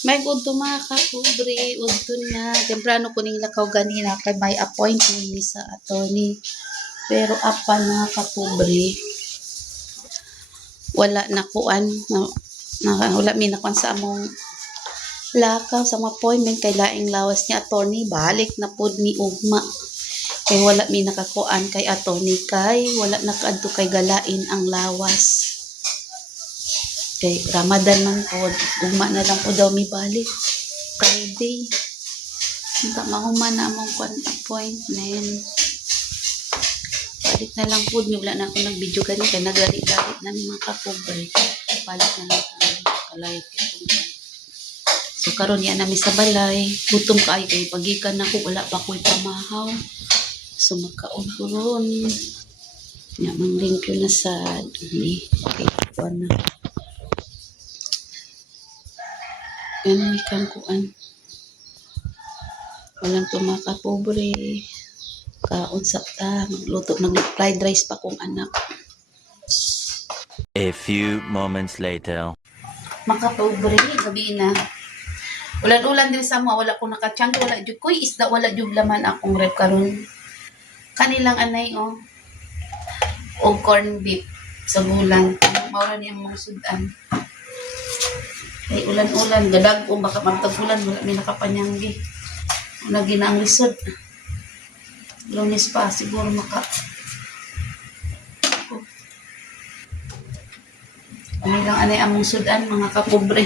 May udto mga kapobre, udto na. Temprano ko ning lakaw ganina kay may appointment ni sa attorney. Pero apan mga kapobre, wala na kuan. Wala mi nakuan sa among lakaw sa mga appointment kay laing lawas ni attorney. Balik na pod ni ugma. Kay wala mi nakakuan kay attorney kay wala nakaadto kay galain ang lawas. Kay Ramadan man po, ugma na lang po daw mi balik. Friday. Hindi mahuman na among appointment. Balik na lang po, wala na ako nag-video gani, kaya nagalit-galit na ni mga kapobre. Balik na lang po, kalayot ka po. So karon yan namin sa balay, gutom kayo kay pagikan ako, wala pa ko'y pamahaw. So magkaon ko ron. Yamang link yun na sa, okay, kuan na. Yan ikang kuan. Walang tumaka pobre. Kaon sakta. Magluto. Nag-fried rice pa kong anak. A few moments later. Maka pobre. Gabi na. Ulan-ulan din sa mga. Wala ko nakachang. Wala dyan. Kuy isda. Wala dyan laman akong rep karon. Kanilang anay o. O corn beef. Sa bulan. Maura niyang mga sudan. Ay ulan-ulan, gadag o baka magtagulan, wala may nakapanyanggi. Lagi na ang lisod. Lunes pa, siguro maka. Ano lang anay among sudan, mga kapobre.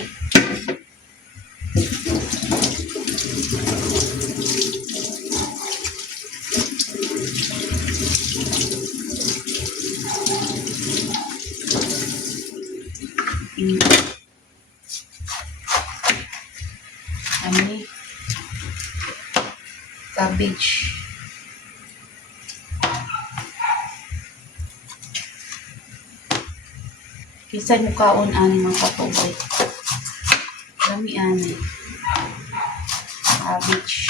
Ani cabbage. Kisay mo kaon ani mga kapobre. Dami ani. Cabbage.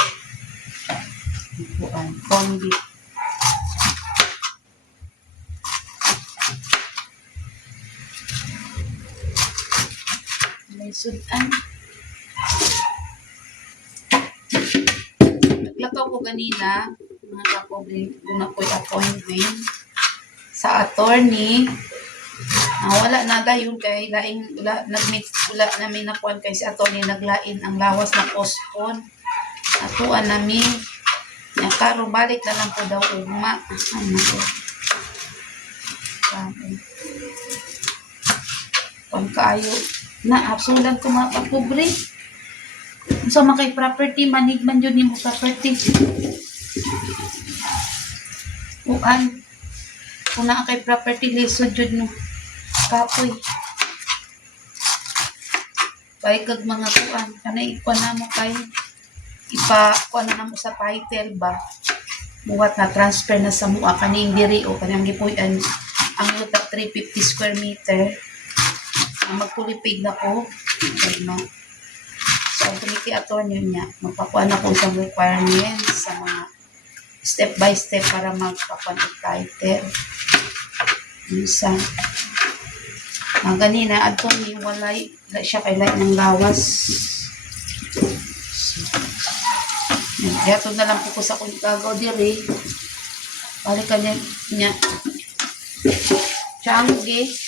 Buwan. Corn beef. May sudan. Naglakaw ko ganina, mga kapobre, doon ako'y appointment sa attorney. Wala na dayon kay laing wala namin nakuan kay si attorney naglain ang lawas na postpone. Atuan namin. Ya karo balik na lang po daw ugma. Ano ko. Pagkaayo na absolan ko mga kapobre. So makay property manigman jud nimo property. Uan. Kung naa kay property lisod jud no. Kapoy. Kay kag mga kuan kanay ikuan namo kay kuan na namo sa title ba. Buhat na transfer na sa mua kaning diri o kanang gipuy-an ang yuta 350 square meter. Magpulipig na ko. Okay, no? So, ang committee attorney niya, magpakuan ako sa requirements sa mga step by step para magpakuan ang title. Isa. Ganina, attorney, wala siya kay light ng lawas. So, yatod na lang po ko sa kung gagaw diri. Balikan niya. Tiyanggi.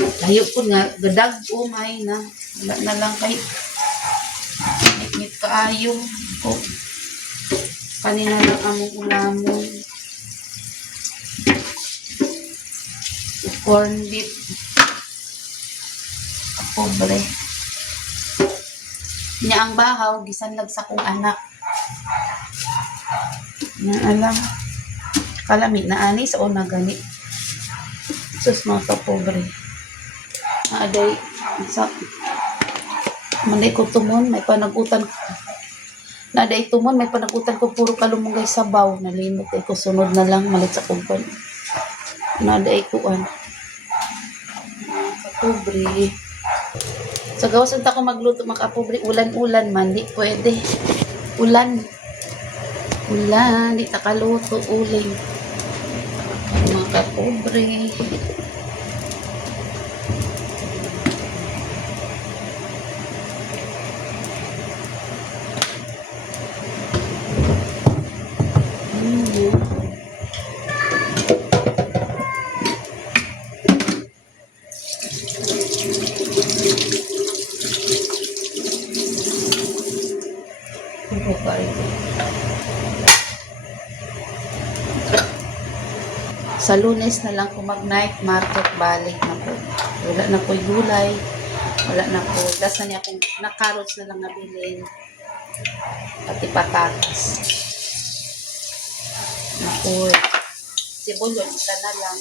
Layo po nga, gadag umay na. Wala na lang kay ngit kaayo ko. Kanina lang among ulamon. Corn beef. Pobre. Niya ang bahaw, gisanlag sa kong anak. Nga alam. Kalamit na ani sa una gani. Sus mga kapobre. Aday sa manday ko tumon may panagutan naday tumon may panagutan ko puro kalumungay sabaw nalimot ko sunod na lang malit sa kumpan naday kuan kapobre sa gawas unta ko magluto mga kapobre ulan-ulan man di pwede ulan di takaluto uling mga kapobre. Sa Lunes na lang kung mag-night market, balik na po. Wala na po gulay. Wala na po. Last na niya kung na-carrots na lang nabilin. Pati patatas. Na po. Sibol yun, isa na lang.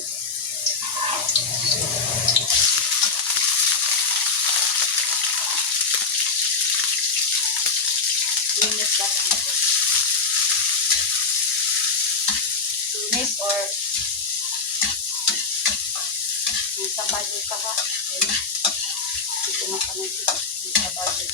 Lunes na lang po. Lunes or sa budget ka ba? Okay. Hindi ko mapanagin sa budget.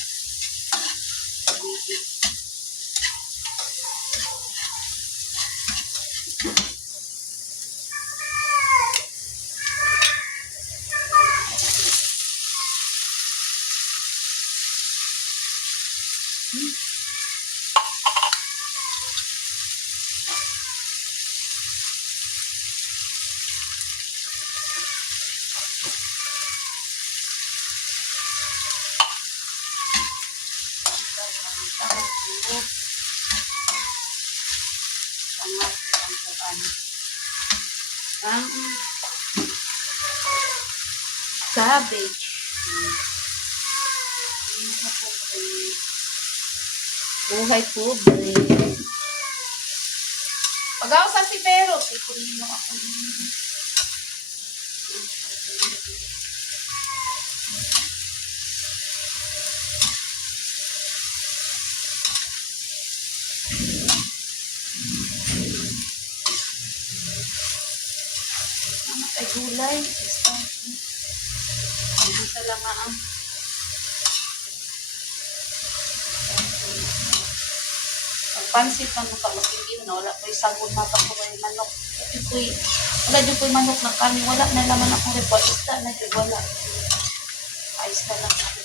Ang cabbage. Buhay pobre. Pag-aw sa si Pero, ikunin mo ako. Ay, gulay. Ano sa lamaan? Ang pansit man mo kapag na wala ko'y sagod mapagkuhay manok. Wala dyan ko'y manok na kami. Wala na laman akong report. Ista na dyan. Wala. Ayos na lang ako.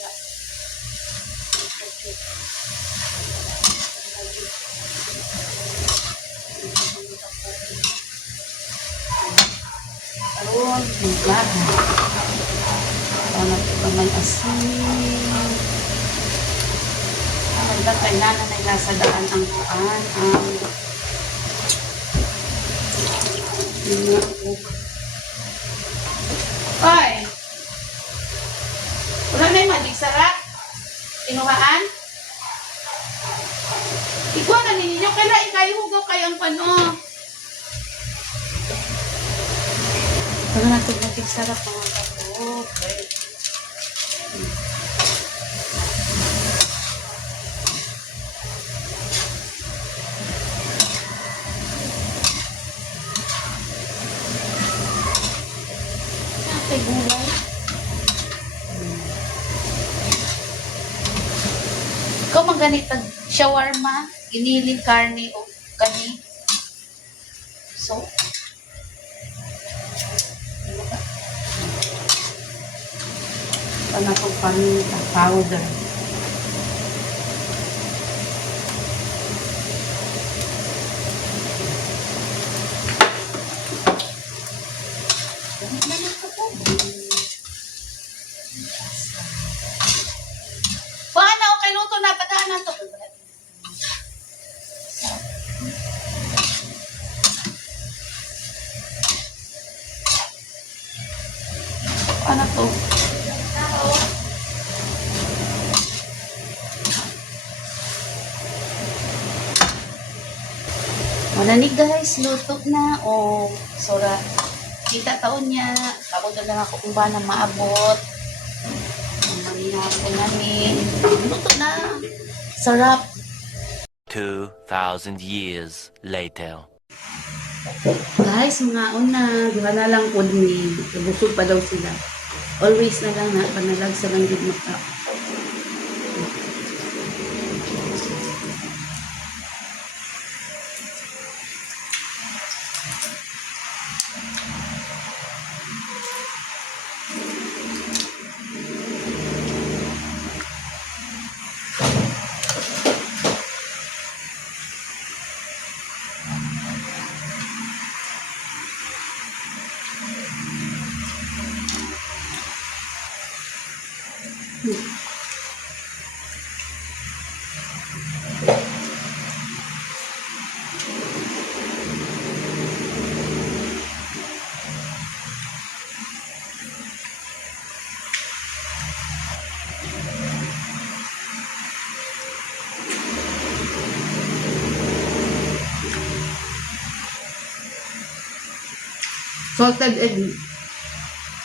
Aron, timplahan. Ano ito may asin. Hanggang kay nana na nasa daan ang kuan. Ay! Wala na yung madig sarap. Inuhaan? Ikaw na ninyo. Kaya ikayo hugaw kayong pano. Wala na ito madig sarap mga kapo. Okay. Kay gulay. Ikaw maganitag shawarma, giniling karne o kani. So, ano kong paminta, powder. Paano? Okay, luto na. Tagaan na to. Ano to? Malanig guys, luto na. O, sora. Kita taon niya. Kabot na lang ako kung ba na maabot. Manihapon namin. Luto na. Sarap. 2,000 years later. Guys, mga una, duha na lang po ni. Busog pa daw sila. Always na lang na, panalag sa lang gid mata. Hmm. Salted egg.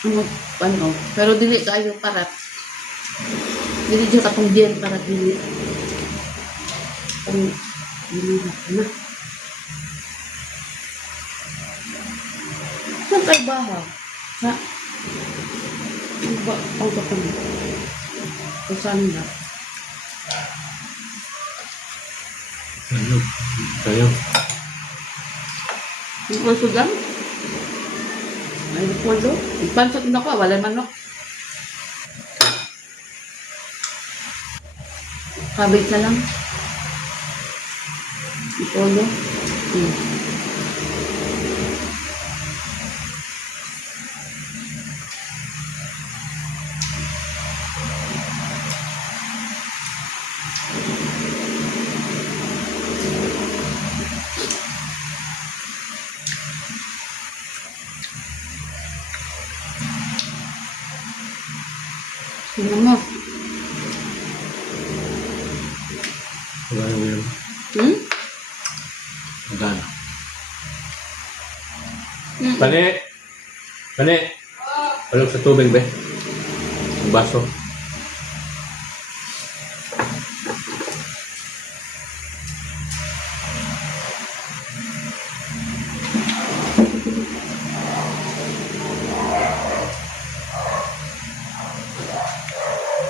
Ano, ano. Pero dili kayo parat. Dili dyan katong diyan parat dili. Ang dili na. Saan kayo baha? Ha? Ano ba? Ang katang. Kung saan na? Ano? Kayo? Yung kurso lang? Ay, kwento? Ipansot na ko, wala manok. Cabbage na lang. Ipolo. Tingnan mo. Wala na yun. Hmm? Magana. Hmm. Pane! Pane! Palog sa tubig, be. Ang baso.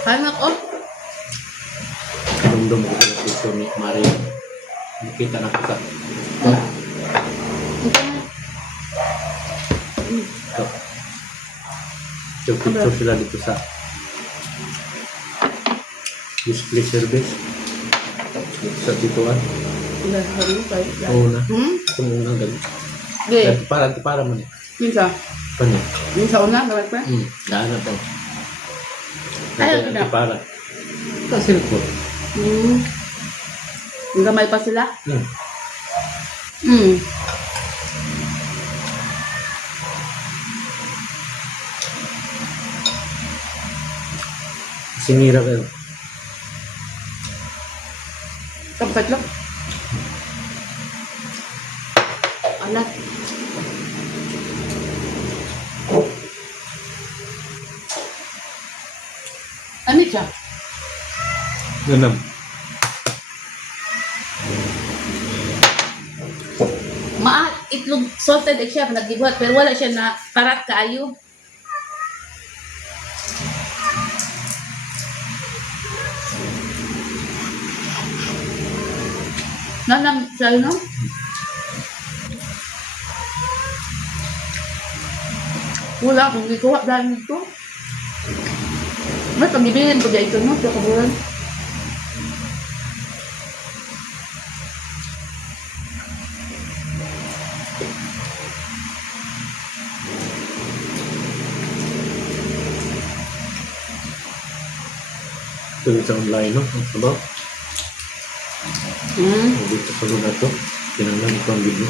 Kaya ko. Dumdum ko sa picture ni Maria. Nakita na kita. Ito. Yung picture sila dito sa display service. Sa tituan. Oo na. Itong unang ganun. Di. Para mo niya. Minsa. Pane. Minsa una, gawin pa. Daan na to. Ayaw na. Para. Ito silpo. Ang gamay pa sila. Hmm. Sinira ka. Kapag lang. Alat. Ano siya? Ganam. Itlog salted egg siya, nagdibuhat, pero wala siya na parat kaayo. Nanam siya, no? Wala akong gikuha dahil nito. May pag-ibilin ko dyan ito, no? Sa kabulan. Ito sa online, no? Ang sabaw. Dito sa lugar to. Tinanglan ito ang video.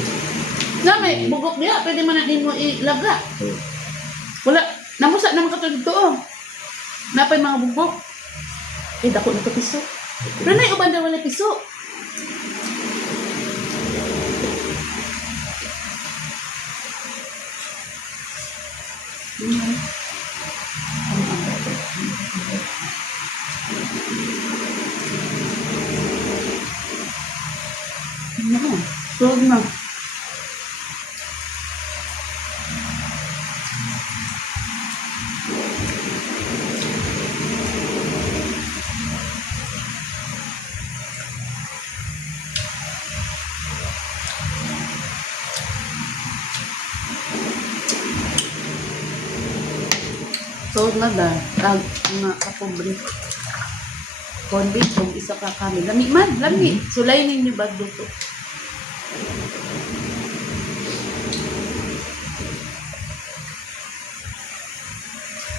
Na, may bugok niya. Pwede man natin mo ilaga. Oh. Wala. Namusa naman ka dito, oh. Napay mga bugok. Eh, dako na ito piso. Pero na yung uban daw wala piso. Ano? Tulog na. Tulog na da. Mga kapobre. Kondi, kung isa ka kami. Lami man, lami. Sulay ninyo ba dito?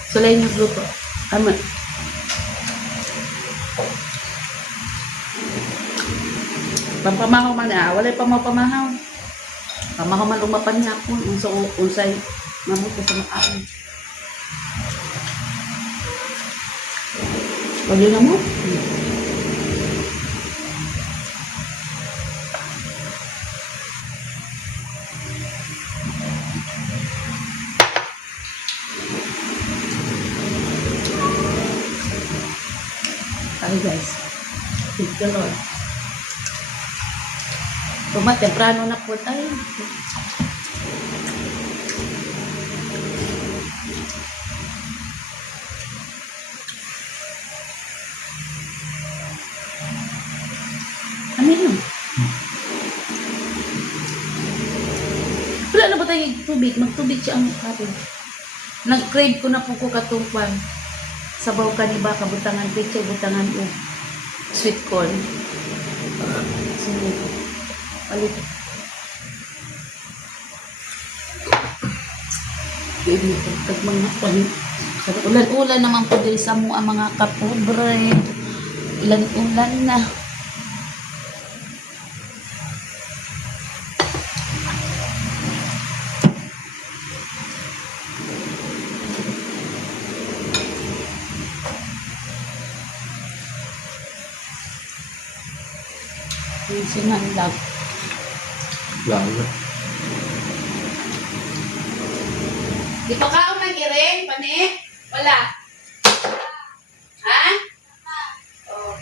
Sulay niyo dito. Ama. Pampamahaw man na. Walay pa mapamahaw. Pamahaw man umapan niya ako. Unsay mamot ko sa makaon. Pag yun na mo? Ay guys. Thank you Lord. Tumat, temprano na po. Ay. Ano yun? Wala na ba tayong tubig? Magtubig siya ang mukha ko. Nag-crave ko na po ko katungpan. Sabaw ka ni ba, kabutangan pichay, butangan o sweet corn. Sige. Palit. Baby, pag mga palit. Ulan-ulan naman po diri sa mga mga kapobre. Ulan-ulan na. Sinandag. Lalo. Di pa ka mag-iring, pani? Wala. Ha? Oh.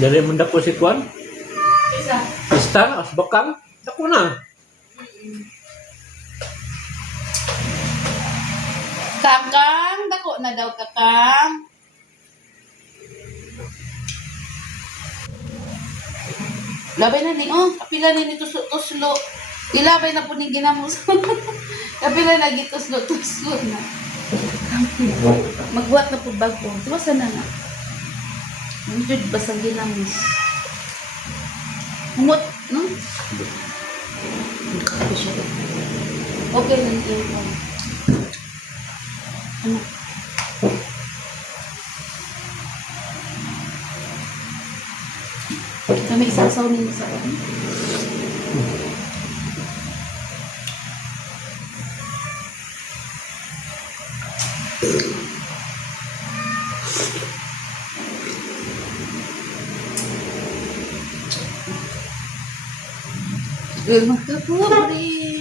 Dari mo po si Kwan? Isa. Ista, asbakang. Ako na. Kakang, dako na daw kakang. Labay na ni, oh, kapila ni tuslo. Ilabay na po ni ginamos. Kapila na gituslo na. Magbuhat na po bago. Tuwasan na nga. Nandiyo basang ginamos. Humot, no? Okay lang yun. Ano? Kami isasaw ninyo sa akin. Magkapobre.